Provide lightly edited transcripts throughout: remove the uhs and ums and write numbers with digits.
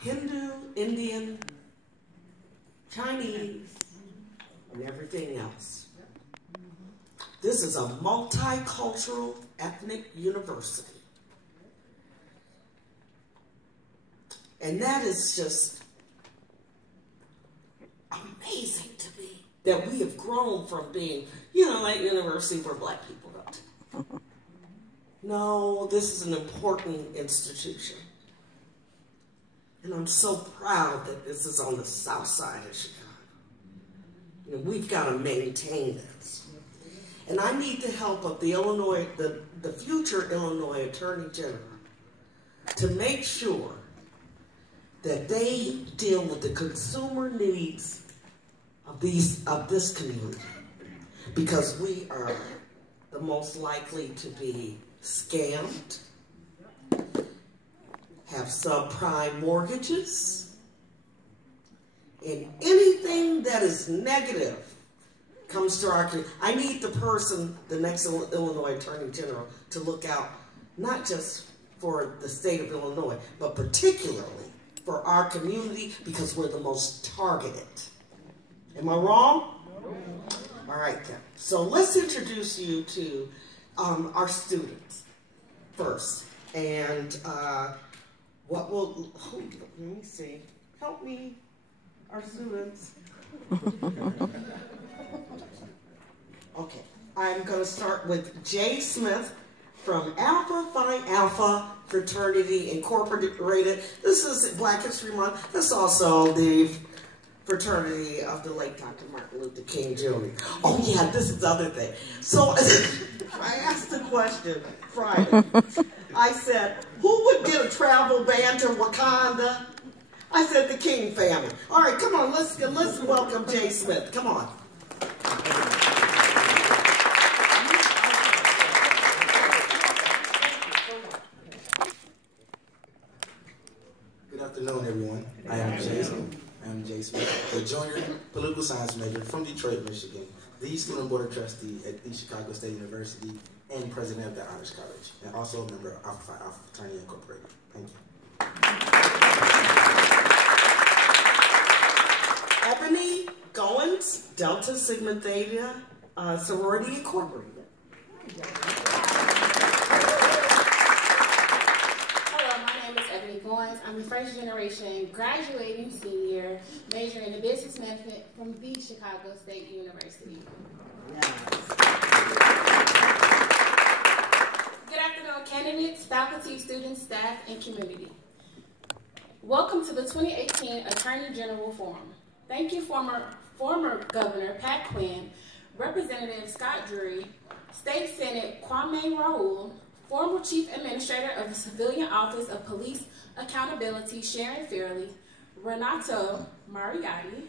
Hindu, Indian, Chinese, and everything else. This is a multicultural ethnic university. And that is just amazing to me, that we have grown from being, you know, like university where black people go to. No, this is an important institution. And I'm so proud that this is on the south side of Chicago. You know, we've got to maintain this. And I need the help of the Illinois, the future Illinois Attorney General to make sure that they deal with the consumer needs of this community, because we are the most likely to be scammed, have subprime mortgages, and anything that is negative comes to our community. I need the next Illinois Attorney General, to look out not just for the state of Illinois, but particularly for our community, because we're the most targeted. Am I wrong? All right then. So let's introduce you to our students first. And let me see. Help me, our students. Okay, I'm going to start with Jay Smith from Alpha Phi Alpha Fraternity Incorporated. This is Black History Month. This is also the fraternity of the late Dr. Martin Luther King Jr. Oh yeah, this is the other thing. So I asked the question Friday. I said, who would get a travel ban to Wakanda? I said the King family. All right, come on, let's welcome Jay Smith. Come on. Good afternoon, everyone. I am Jay Smith, a junior political science major from Detroit, Michigan, the student board trustee at the Chicago State University, and president of the Honors College, and also a member of Alpha Phi Alpha Fraternity Incorporated. Thank you. Ebony Goins, Delta Sigma Theta, Sorority Incorporated. I'm a first generation graduating senior, majoring in business management from the Chicago State University. Yes. Good afternoon, candidates, faculty, students, staff, and community. Welcome to the 2018 Attorney General Forum. Thank you, former Governor Patt, Quinn, Representative Scott Drury, State Senate Kwame Raoul, former Chief Administrator of the Civilian Office of Police Accountability, Sharon Fairley, Renato Mariotti,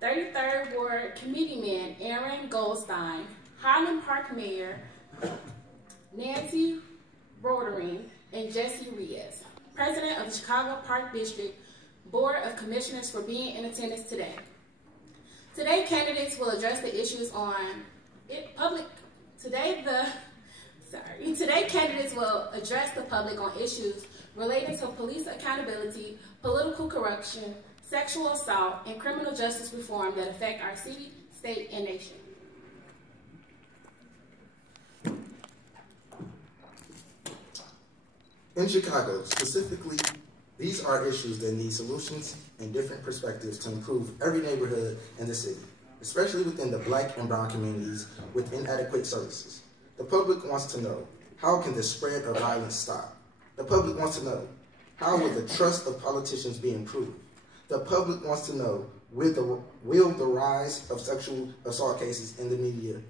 33rd Ward Committeeman, Aaron Goldstein, Highland Park Mayor, Nancy Rodering, and Jessie Ruiz, President of the Chicago Park District Board of Commissioners, for being in attendance today. Today, candidates will address the issues on Today, candidates will address the public on issues related to police accountability, political corruption, sexual assault, and criminal justice reform that affect our city, state, and nation. In Chicago, specifically, these are issues that need solutions and different perspectives to improve every neighborhood in the city, especially within the Black and brown communities with inadequate services. The public wants to know, how can the spread of violence stop? The public wants to know, how will the trust of politicians be improved? The public wants to know, will the rise of sexual assault cases in the media,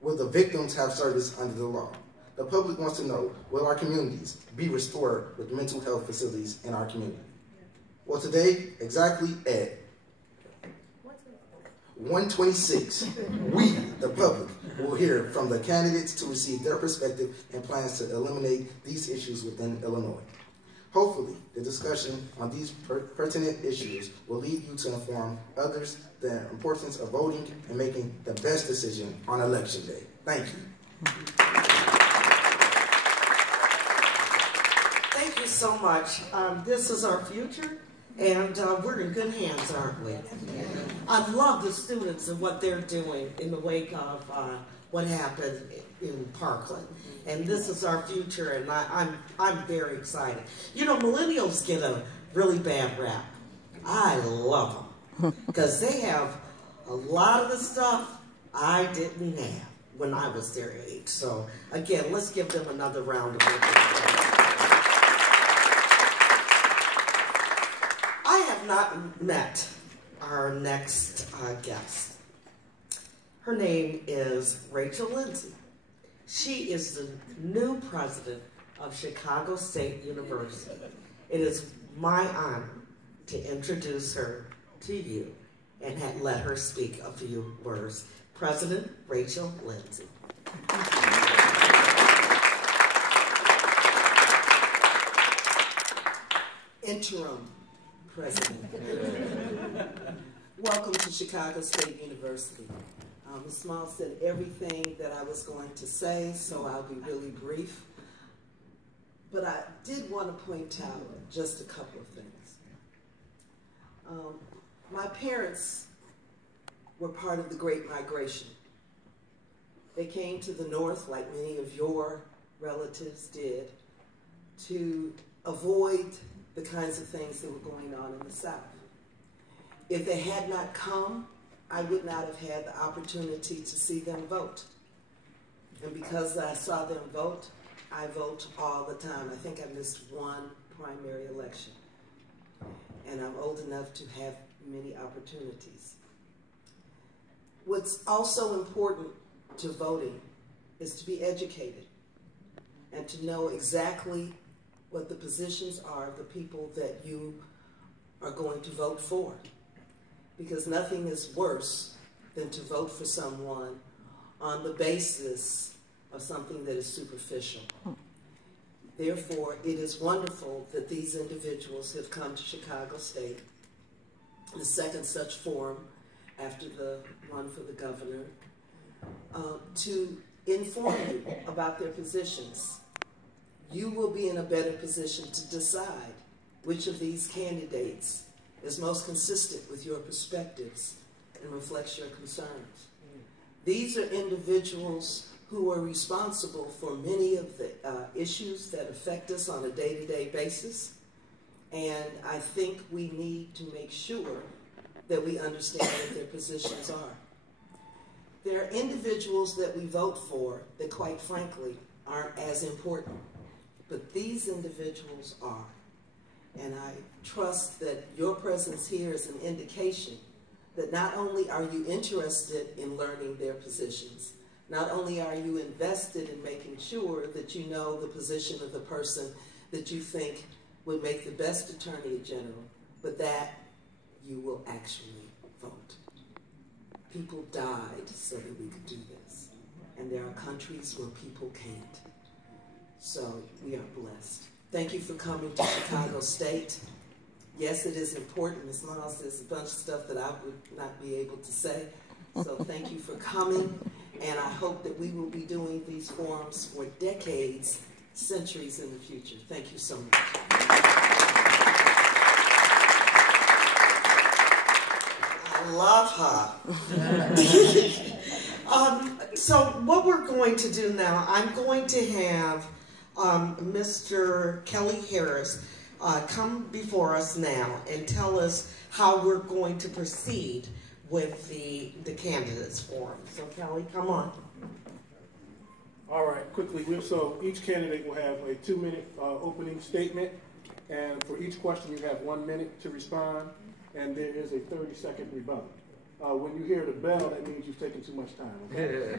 will the victims have service under the law? The public wants to know, will our communities be restored with mental health facilities in our community? Well, today, exactly at 1:26, we, the public, will hear from the candidates to receive their perspective and plans to eliminate these issues within Illinois. Hopefully, the discussion on these pertinent issues will lead you to inform others the importance of voting and making the best decision on Election Day. Thank you. Thank you so much. This is our future, and we're in good hands, aren't we? I love the students and what they're doing in the wake of what happened in Parkland. And this is our future, and I'm very excited. You know, millennials get a really bad rap. I love them because they have a lot of the stuff I didn't have when I was their age. So again, let's give them another round of applause. I have not met our next guest. Her name is Rachel Lindsey. She is the new president of Chicago State University. It is my honor to introduce her to you and let her speak a few words. President Rachel Lindsey. Interim President. Welcome to Chicago State University. Ms. Small said everything that I was going to say, so I'll be really brief. But I did want to point out just a couple of things. My parents were part of the Great Migration. They came to the North, like many of your relatives did, to avoid the kinds of things that were going on in the South. If they had not come, I would not have had the opportunity to see them vote. And because I saw them vote, I vote all the time. I think I missed one primary election. And I'm old enough to have many opportunities. What's also important to voting is to be educated and to know exactly what the positions are of the people that you are going to vote for. Because nothing is worse than to vote for someone on the basis of something that is superficial. Therefore, it is wonderful that these individuals have come to Chicago State, the second such forum after the one for the governor, to inform you about their positions. You will be in a better position to decide which of these candidates is most consistent with your perspectives and reflects your concerns. These are individuals who are responsible for many of the issues that affect us on a day-to-day basis, and I think we need to make sure that we understand what their positions are. There are individuals that we vote for that, quite frankly, aren't as important, but these individuals are. And I trust that your presence here is an indication that not only are you interested in learning their positions, not only are you invested in making sure that you know the position of the person that you think would make the best Attorney General, but that you will actually vote. People died so that we could do this. And there are countries where people can't. So we are blessed. Thank you for coming to Chicago State. Yes, it is important. Ms. Miles, there's a bunch of stuff that I would not be able to say. So thank you for coming. And I hope that we will be doing these forums for decades, centuries in the future. Thank you so much. I love her. So what we're going to do now, I'm going to have Mr. Kelly Harris come before us now and tell us how we're going to proceed with the candidates forum. So Kelly, come on. All right, quickly, so each candidate will have a 2-minute opening statement, and for each question you have 1 minute to respond, and there is a 30-second rebuttal. When you hear the bell, that means you've taken too much time, okay?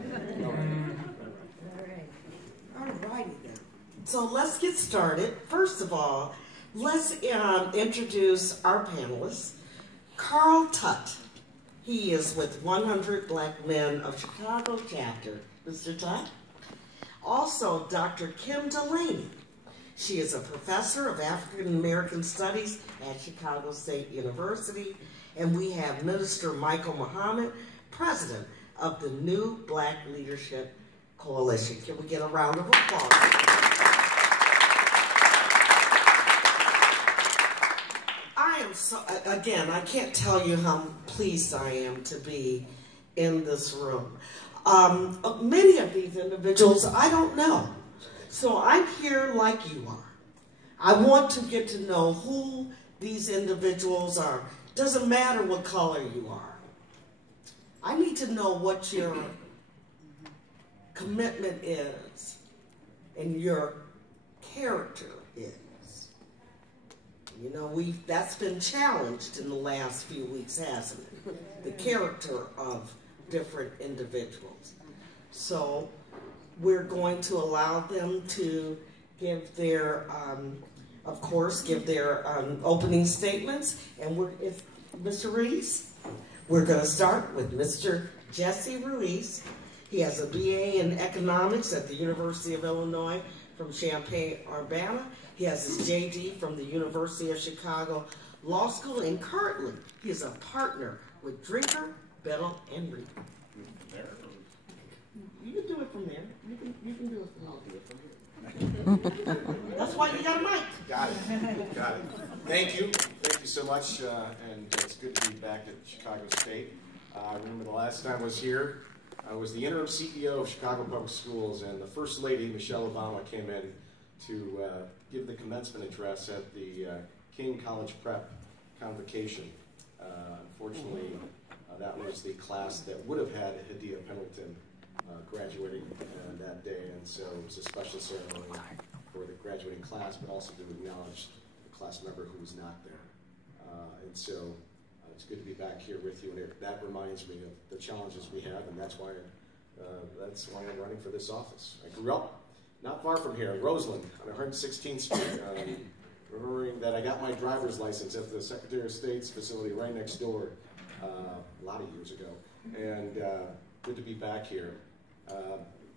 All righty then. So let's get started. First of all, let's introduce our panelists. Carl Tutt. He is with 100 Black Men of Chicago chapter. Mr. Tutt. Also, Dr. Kim Delaney. She is a professor of African American Studies at Chicago State University. And we have Minister Michael Muhammad, president of the New Black Leadership Coalition. Can we get a round of applause? I am so, again, I can't tell you how pleased I am to be in this room. Many of these individuals I don't know. So I'm here like you are. I want to get to know who these individuals are. Doesn't matter what color you are. I need to know what your commitment is and your character is. You know, that's been challenged in the last few weeks, hasn't it? The character of different individuals. So we're going to allow them to give their, of course, give their opening statements. And Mr. Ruiz, we're going to start with Mr. Jessie Ruiz. He has a BA in economics at the University of Illinois from Champaign-Urbana. He has his JD from the University of Chicago Law School, and currently he is a partner with Drinker, Bettle, and Reaper. You can do it from there. You can do it from I'll do it from here. That's why you got a mic. Got it. Got it. Thank you. Thank you so much. And it's good to be back at Chicago State. I remember the last time I was here, I was the interim CEO of Chicago Public Schools, and the First Lady, Michelle Obama, came in to give the commencement address at the King College Prep Convocation. Unfortunately, that was the class that would have had Hadia Pendleton graduating that day, and so it was a special ceremony for the graduating class, but also to acknowledge the class member who was not there. And so it's good to be back here with you, and that reminds me of the challenges we have, and that's why I'm running for this office. I grew up not far from here, in Roseland, on 116th Street, remembering that I got my driver's license at the Secretary of State's facility right next door a lot of years ago, and good to be back here.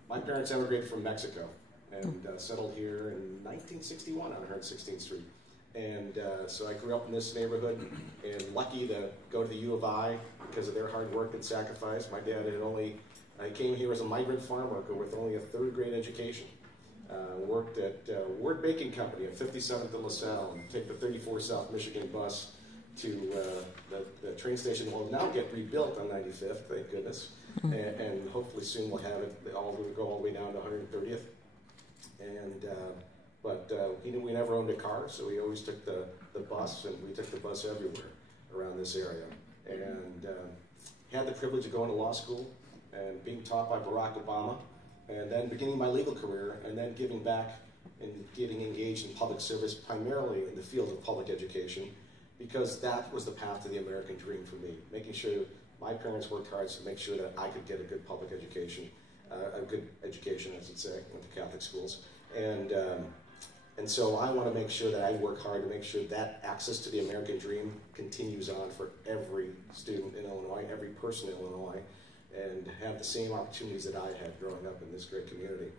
My parents emigrated from Mexico and settled here in 1961 on 116th Street. And so I grew up in this neighborhood and lucky to go to the U of I because of their hard work and sacrifice. My dad I came here as a migrant farm worker with only a third grade education. Worked at Ward Baking Company at 57th and LaSalle, and take the 34 South Michigan bus to the train station that will now get rebuilt on 95th, thank goodness. And hopefully soon we'll have it go all the way down to 130th. And but we never owned a car, so we always took the bus, and we took the bus everywhere around this area. And had the privilege of going to law school and being taught by Barack Obama, and then beginning my legal career, and then giving back and getting engaged in public service, primarily in the field of public education, because that was the path to the American dream for me, making sure my parents worked hard to make sure that I could get a good public education, a good education, I should say, went to Catholic schools. And so I want to make sure that I work hard to make sure that access to the American dream continues on for every student in Illinois, every person in Illinois, and have the same opportunities that I had growing up in this great community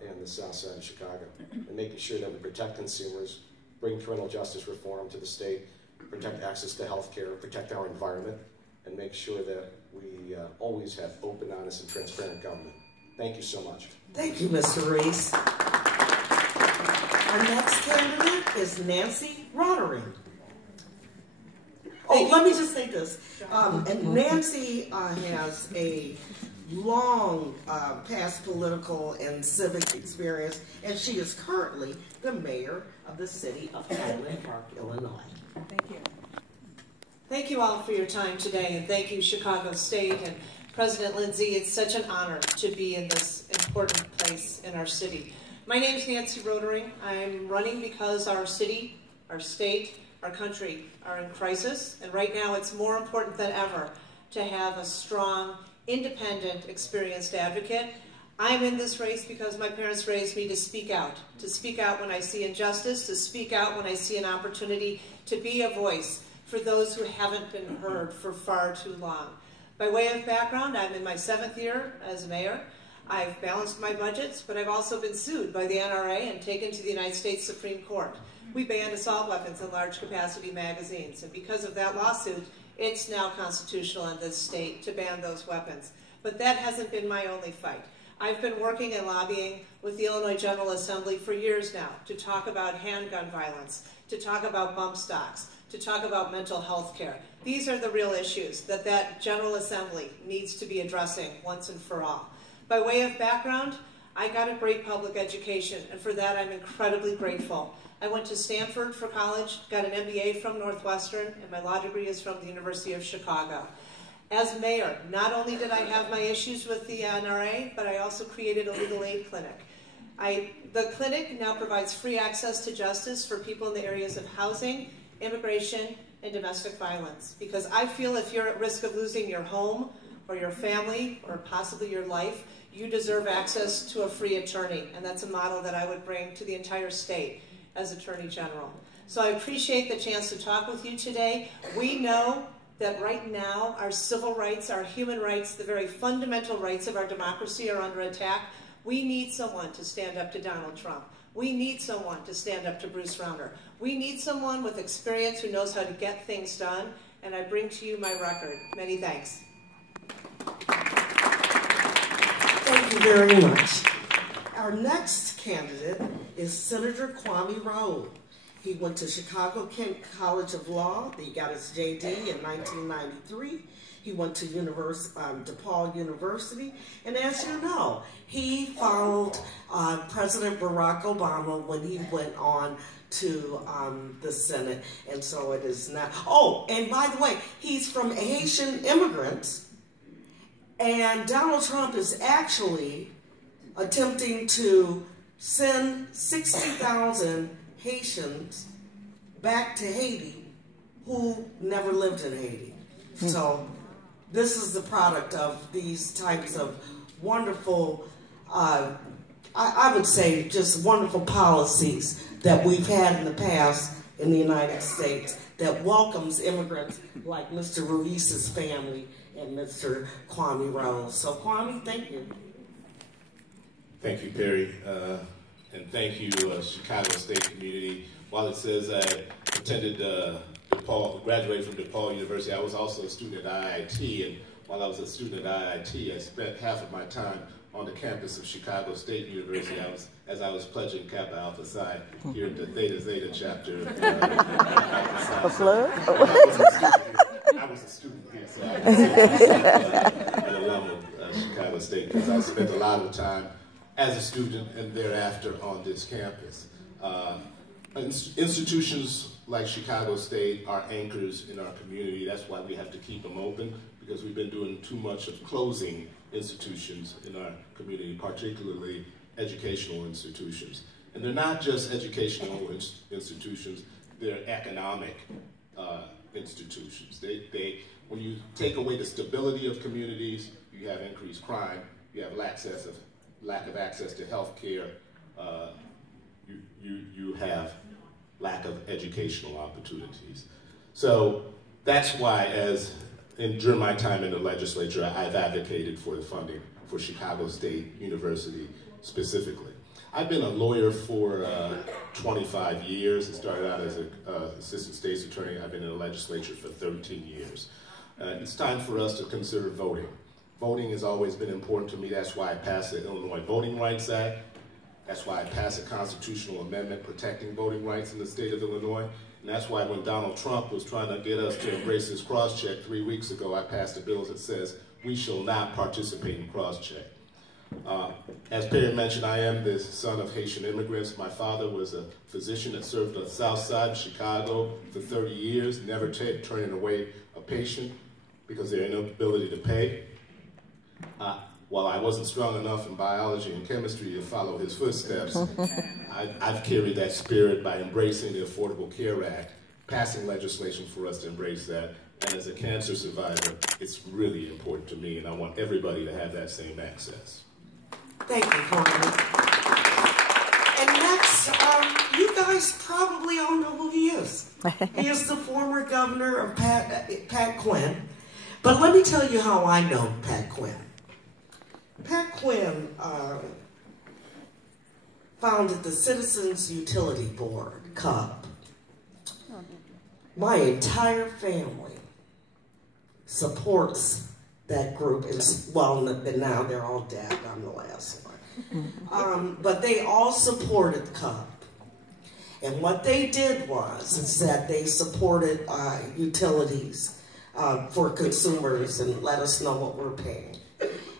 in the south side of Chicago. And making sure that we protect consumers, bring criminal justice reform to the state, protect access to health care, protect our environment, and make sure that we always have open, honest, and transparent government. Thank you so much. Thank you, Mr. Ruiz. Our next candidate is Nancy Rodering. Oh, let me just say this. And Nancy has a long past political and civic experience, and she is currently the mayor of the city of Highland Park, Illinois. Thank you. Thank you all for your time today, and thank you, Chicago State and President Lindsey. It's such an honor to be in this important place in our city. My name is Nancy Rodering. I'm running because our city, our state, our country are in crisis, and right now it's more important than ever to have a strong, independent, experienced advocate. I'm in this race because my parents raised me to speak out when I see injustice, to speak out when I see an opportunity to be a voice for those who haven't been heard for far too long. By way of background, I'm in my 7th year as mayor. I've balanced my budgets, but I've also been sued by the NRA and taken to the United States Supreme Court. We banned assault weapons in large capacity magazines, and because of that lawsuit, it's now constitutional in this state to ban those weapons. But that hasn't been my only fight. I've been working and lobbying with the Illinois General Assembly for years now to talk about handgun violence, to talk about bump stocks, to talk about mental health care. These are the real issues that General Assembly needs to be addressing once and for all. By way of background, I got a great public education, and for that I'm incredibly grateful. I went to Stanford for college, got an MBA from Northwestern, and my law degree is from the University of Chicago. As mayor, not only did I have my issues with the NRA, but I also created a legal aid clinic. The clinic now provides free access to justice for people in the areas of housing, immigration, and domestic violence. Because I feel if you're at risk of losing your home, or your family, or possibly your life, you deserve access to a free attorney. And that's a model that I would bring to the entire state as Attorney General. So I appreciate the chance to talk with you today. We know that right now our civil rights, our human rights, the very fundamental rights of our democracy are under attack. We need someone to stand up to Donald Trump. We need someone to stand up to Bruce Rauner. We need someone with experience who knows how to get things done, and I bring to you my record. Many thanks. Thank you very much. Our next candidate is Senator Kwame Raoul. He went to Chicago Kent College of Law. He got his J.D. in 1993. He went to DePaul University. And as you know, he followed President Barack Obama when he went on to the Senate. And so it is now. Oh, and by the way, he's from Haitian immigrants. And Donald Trump is actually attempting to send 60,000 Haitians back to Haiti who never lived in Haiti. So this is the product of these types of wonderful, I would say just wonderful policies that we've had in the past in the United States that welcomes immigrants like Mr. Ruiz's family and Mr. Kwame Raoul. So Kwame, thank you. Thank you, Perri, and thank you, Chicago State community. While it says I attended DePaul, graduated from DePaul University, I was also a student at IIT, and while I was a student at IIT, I spent half of my time on the campus of Chicago State University. As I was pledging Kappa Alpha Psi here at the Theta Zeta chapter. A plug? I was a student here, so I was an alum of Chicago State because I spent a lot of time as a student and thereafter on this campus. Institutions like Chicago State are anchors in our community. That's why we have to keep them open, because we've been doing too much of closing institutions in our community, particularly educational institutions. And they're not just educational institutions, they're economic institutions. When you take away the stability of communities, you have increased crime, you have lack of access to health care, you have lack of educational opportunities. So that's why, during my time in the legislature, I've advocated for the funding for Chicago State University specifically. I've been a lawyer for 25 years. I started out as an assistant state's attorney. I've been in the legislature for 13 years. It's time for us to consider voting. Voting has always been important to me. That's why I passed the Illinois Voting Rights Act. That's why I passed a constitutional amendment protecting voting rights in the state of Illinois. And that's why when Donald Trump was trying to get us to embrace this cross-check 3 weeks ago, I passed a bill that says we shall not participate in cross-check. As Perri mentioned, I am the son of Haitian immigrants. My father was a physician that served on the south side of Chicago for 30 years, never turning away a patient because of their inability to pay. While I wasn't strong enough in biology and chemistry to follow his footsteps, I've carried that spirit by embracing the Affordable Care Act, passing legislation for us to embrace that. And as a cancer survivor, it's really important to me, and I want everybody to have that same access. Thank you, Kwame. And next, you guys probably all know who he is. He is the former governor of Patt Quinn. But let me tell you how I know Patt Quinn. Patt Quinn founded the Citizens Utility Board, CUB. My entire family supports that group is, well, now they're all dead. I'm the last one. But they all supported CUB. And what they did is that they supported utilities for consumers and let us know what we're paying.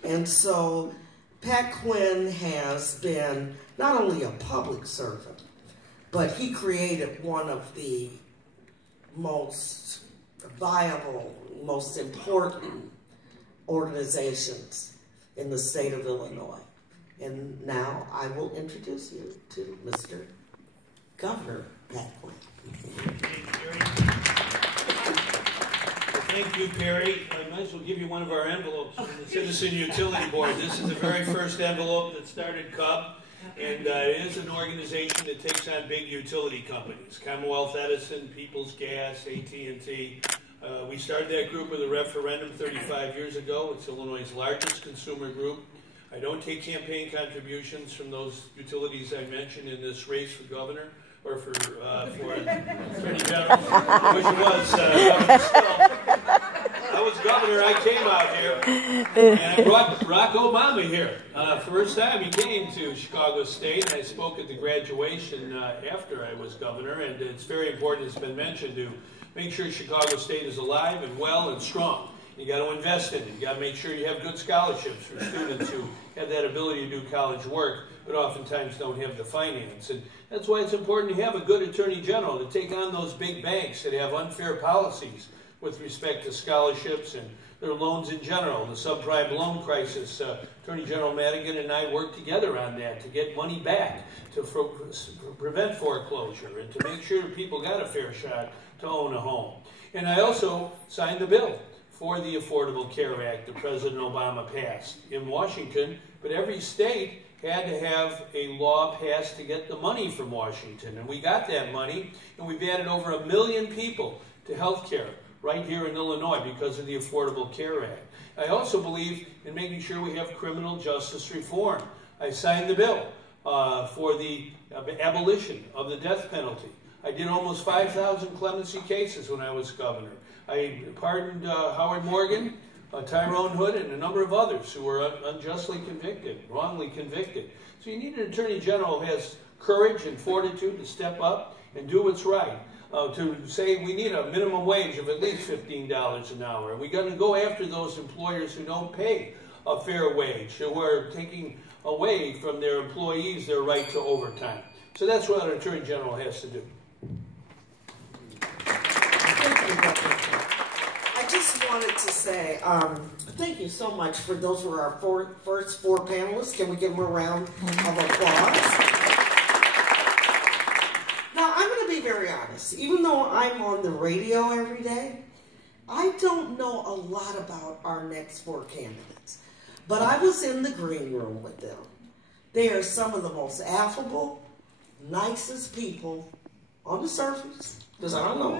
And so Pat Quinn has been not only a public servant, but he created one of the most viable, most important organizations in the state of Illinois. And now I will introduce you to Mr. Governor Pat Quinn. Thank you, Perry. I might as well give you one of our envelopes from the Citizen Utility Board. This is the very first envelope that started CUB, and it is an organization that takes on big utility companies. Commonwealth Edison, People's Gas, AT&T. We started that group with a referendum 35 years ago. It's Illinois' largest consumer group. I don't take campaign contributions from those utilities I mentioned in this race for governor, or for Attorney General. I wish it was. I was governor, I came out here, and I brought Barack Obama here. First time he came to Chicago State, and I spoke at the graduation after I was governor, and it's very important, it's been mentioned, to make sure Chicago State is alive and well and strong. You got to invest in it. You got to make sure you have good scholarships for students who have that ability to do college work, but oftentimes don't have the finance. And that's why it's important to have a good Attorney General to take on those big banks that have unfair policies with respect to scholarships and their loans in general. The subprime loan crisis, Attorney General Madigan and I worked together on that to get money back, to prevent foreclosure, and to make sure people got a fair shot to own a home. And I also signed the bill for the Affordable Care Act that President Obama passed in Washington, but every state had to have a law passed to get the money from Washington. And we got that money, and we've added over 1 million people to health care right here in Illinois because of the Affordable Care Act. I also believe in making sure we have criminal justice reform. I signed the bill for the abolition of the death penalty. I did almost 5,000 clemency cases when I was governor. I pardoned Howard Morgan, Tyrone Hood, and a number of others who were unjustly convicted, wrongly convicted. So you need an Attorney General who has courage and fortitude to step up and do what's right. To say we need a minimum wage of at least $15 an hour. We're going to go after those employers who don't pay a fair wage, who are taking away from their employees their right to overtime. So that's what an Attorney General has to do. I just wanted to say thank you so much for those who are our first four panelists. Can we give them a round of applause? Now, I'm going to be very honest. Even though I'm on the radio every day, I don't know a lot about our next four candidates. But I was in the green room with them. They are some of the most affable, nicest people on the surface, because I don't know,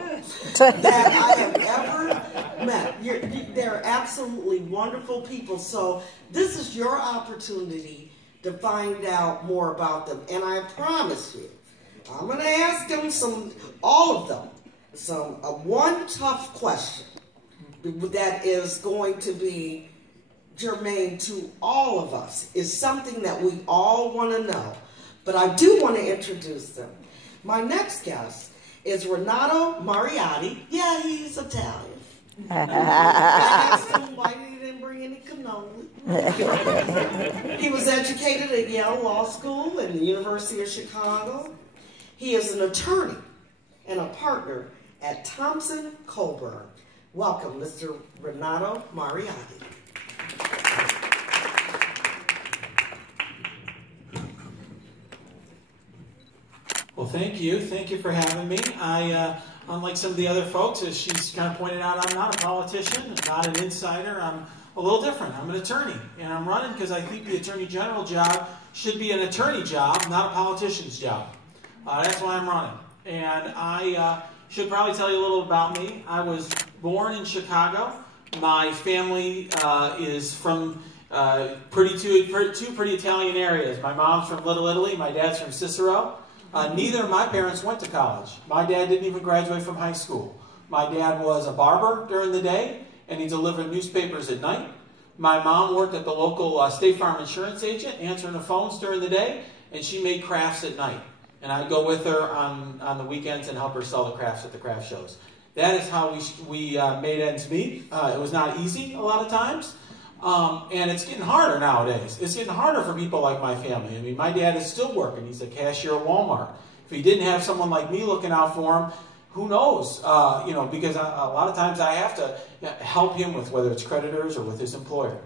that I have ever met. They're absolutely wonderful people. So this is your opportunity to find out more about them. And I promise you, I'm going to ask them all of them, one tough question that is going to be germane to all of us, is something that we all want to know. But I do want to introduce them. My next guest is Renato Mariotti. Yeah, he's Italian. I asked him why he didn't bring any cannoli. He was educated at Yale Law School and the University of Chicago. He is an attorney and a partner at Thompson Colburn. Welcome, Mr. Renato Mariotti. Well, thank you. Thank you for having me. Unlike some of the other folks, as she's kind of pointed out, I'm not a politician, I'm not an insider. I'm a little different. I'm an attorney, and I'm running because I think the Attorney General job should be an attorney job, not a politician's job. That's why I'm running. And I should probably tell you a little about me. I was born in Chicago. My family is from two pretty Italian areas. My mom's from Little Italy. My dad's from Cicero. Neither of my parents went to college. My dad didn't even graduate from high school. My dad was a barber during the day, and he delivered newspapers at night. My mom worked at the local State Farm insurance agent, answering the phones during the day, and she made crafts at night. And I'd go with her on the weekends and help her sell the crafts at the craft shows. That is how we made ends meet. It was not easy a lot of times. And it's getting harder nowadays. It's getting harder for people like my family. I mean, my dad is still working. He's a cashier at Walmart. If he didn't have someone like me looking out for him, who knows? Because a lot of times I have to help him with whether it's creditors or with his employer.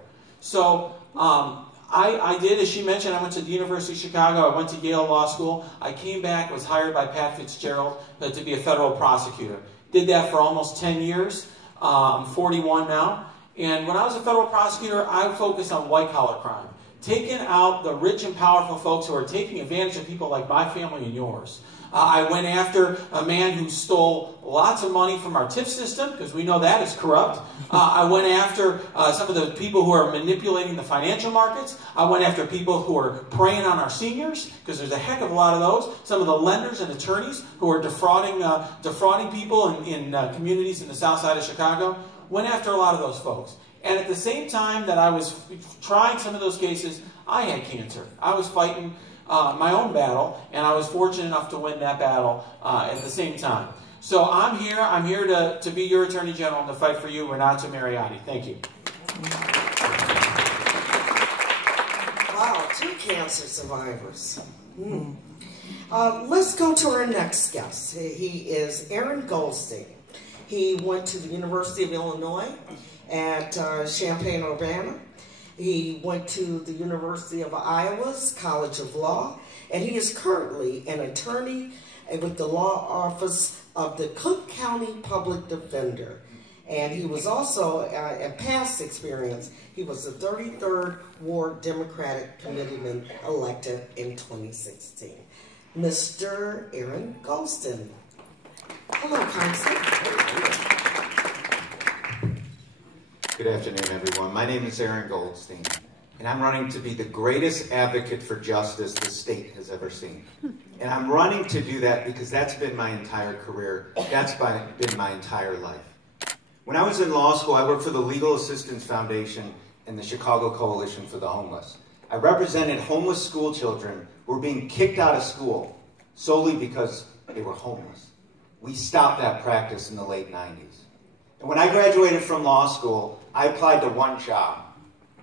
So I did, as she mentioned, I went to the University of Chicago. I went to Yale Law School. I came back, was hired by Pat Fitzgerald to be a federal prosecutor. Did that for almost 10 years. I'm 41 now. And when I was a federal prosecutor, I focused on white-collar crime, taking out the rich and powerful folks who are taking advantage of people like my family and yours. I went after a man who stole lots of money from our TIF system, because we know that is corrupt. I went after some of the people who are manipulating the financial markets. I went after people who are preying on our seniors, because there's a heck of a lot of those. Some of the lenders and attorneys who are defrauding people in communities in the south side of Chicago. Went after a lot of those folks. And at the same time that I was trying some of those cases, I had cancer. I was fighting my own battle, and I was fortunate enough to win that battle at the same time. So I'm here to be your Attorney General and to fight for you, Renato Mariotti. Thank you. Wow, 2 cancer survivors. Let's go to our next guest. He is Aaron Goldstein. He went to the University of Illinois at Champaign-Urbana. He went to the University of Iowa's College of Law, and he is currently an attorney with the law office of the Cook County Public Defender. And he was also, a past experience, he was the 33rd Ward Democratic Committeeman elected in 2016. Mr. Aaron Goldstein. Hello, Council. Good afternoon, everyone. My name is Aaron Goldstein, and I'm running to be the greatest advocate for justice the state has ever seen. And I'm running to do that because that's been my entire career. That's been my entire life. When I was in law school, I worked for the Legal Assistance Foundation and the Chicago Coalition for the Homeless. I represented homeless school children who were being kicked out of school solely because they were homeless. We stopped that practice in the late 90s. And when I graduated from law school, I applied to one job.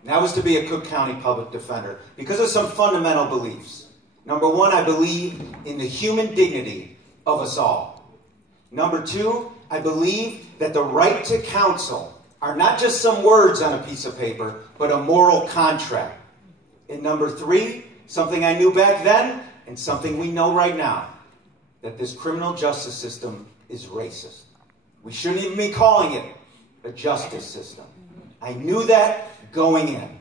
And that was to be a Cook County Public Defender because of some fundamental beliefs. Number one, I believe in the human dignity of us all. Number two, I believe that the right to counsel are not just some words on a piece of paper, but a moral contract. And number three, something I knew back then and something we know right now, that this criminal justice system is racist. We shouldn't even be calling it a justice system. I knew that going in.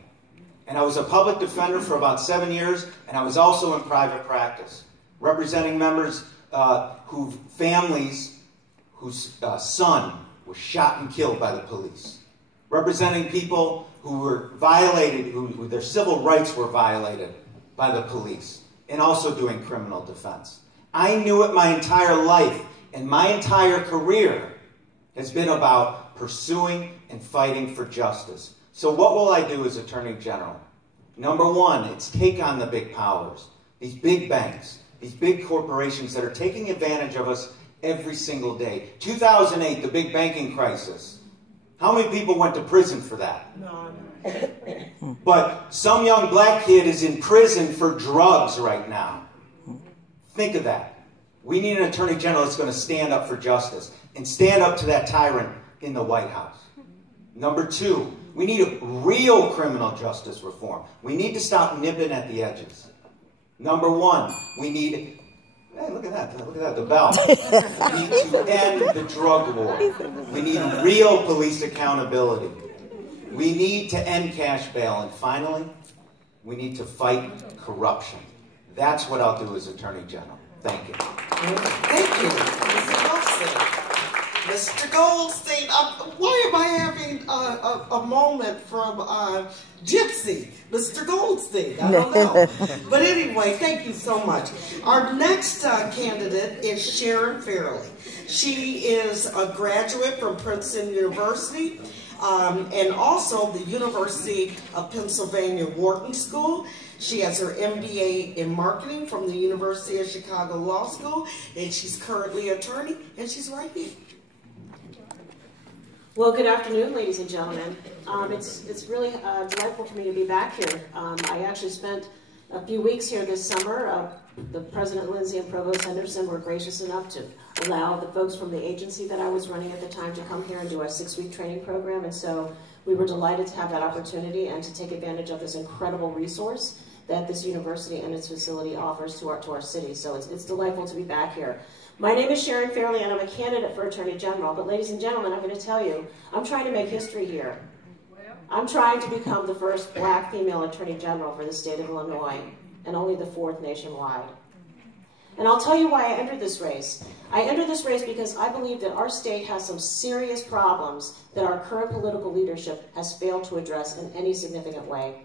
And I was a public defender for about 7 years, and I was also in private practice, representing members whose families, whose son was shot and killed by the police, representing people who were violated, who their civil rights were violated by the police, and also doing criminal defense. I knew it my entire life, and my entire career has been about pursuing and fighting for justice. So what will I do as Attorney General? Number one, it's take on the big powers, these big banks, these big corporations that are taking advantage of us every single day. 2008, the big banking crisis. How many people went to prison for that? None. But some young black kid is in prison for drugs right now. Think of that. We need an Attorney General that's going to stand up for justice and stand up to that tyrant in the White House. Number two, we need a real criminal justice reform. We need to stop nipping at the edges. Number one, we need... Hey, look at that, the bell. We need to end the drug war. We need real police accountability. We need to end cash bail. And finally, we need to fight corruption. That's what I'll do as Attorney General. Thank you. Thank you, Mr. Goldstein. Mr. Goldstein, why am I having a moment from Gypsy? Mr. Goldstein, I don't know. But anyway, thank you so much. Our next candidate is Sharon Fairley. She is a graduate from Princeton University. and also the University of Pennsylvania Wharton School. She has her MBA in marketing from the University of Chicago Law School, and she's currently an attorney, and she's right here. Well, good afternoon, ladies and gentlemen. It's really delightful for me to be back here. I actually spent a few weeks here this summer. The President Lindsey and Provost Henderson were gracious enough to allow the folks from the agency that I was running at the time to come here and do a 6-week training program, and so we were delighted to have that opportunity and to take advantage of this incredible resource that this university and its facility offers to our city. So it's delightful to be back here. My name is Sharon Fairley, and I'm a candidate for Attorney General. But ladies and gentlemen, I'm going to tell you, I'm trying to make history here. I'm trying to become the first black female Attorney General for the state of Illinois, and only the 4th nationwide. And I'll tell you why I entered this race. I entered this race because I believe that our state has some serious problems that our current political leadership has failed to address in any significant way.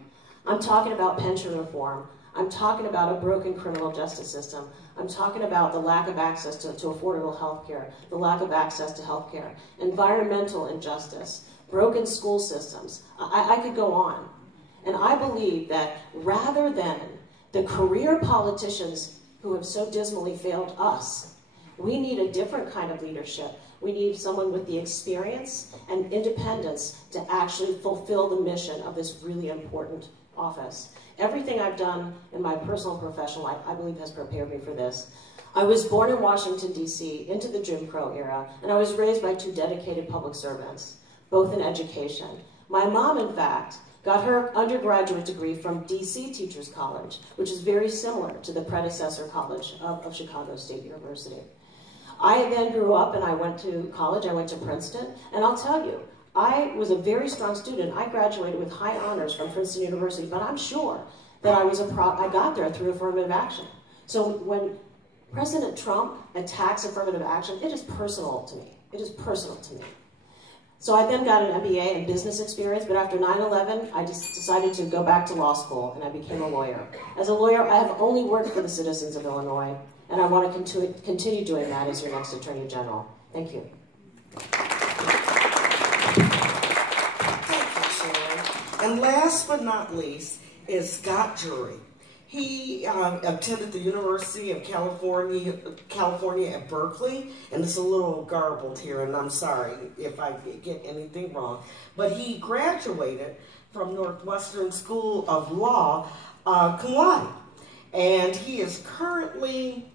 I'm talking about pension reform. I'm talking about a broken criminal justice system. I'm talking about the lack of access to affordable health care, the lack of access to health care, environmental injustice, broken school systems. I could go on. And I believe that rather than the career politicians who have so dismally failed us, we need a different kind of leadership. We need someone with the experience and independence to actually fulfill the mission of this really important office. Everything I've done in my personal and professional life, I believe, has prepared me for this. I was born in Washington, D.C., into the Jim Crow era, and I was raised by 2 dedicated public servants, both in education. My mom, in fact, got her undergraduate degree from D.C. Teachers College, which is very similar to the predecessor college of Chicago State University. I then grew up and I went to college. I went to Princeton, and I'll tell you, I was a very strong student. I graduated with high honors from Princeton University, but I'm sure that I got there through affirmative action. So when President Trump attacks affirmative action, it is personal to me. It is personal to me. So I then got an MBA in business experience, but after 9/11, I just decided to go back to law school, and I became a lawyer. As a lawyer, I have only worked for the citizens of Illinois, and I want to continue doing that as your next Attorney General. Thank you. And last but not least is Scott Drury. He attended the University of California at Berkeley, and it's a little garbled here, and I'm sorry if I get anything wrong, but he graduated from Northwestern School of Law, cum laude, and he is currently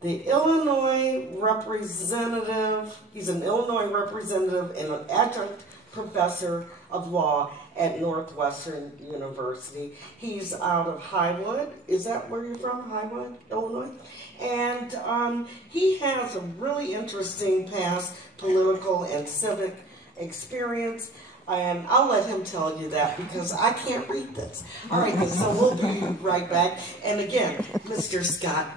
the Illinois representative. He's an Illinois representative and an adjunct professor of law at Northwestern University. He's out of Highland. Is that where you're from? Highland, Illinois? And he has a really interesting past political and civic experience. And I'll let him tell you that because I can't read this. All right, so we'll be right back. And again, Mr. Scott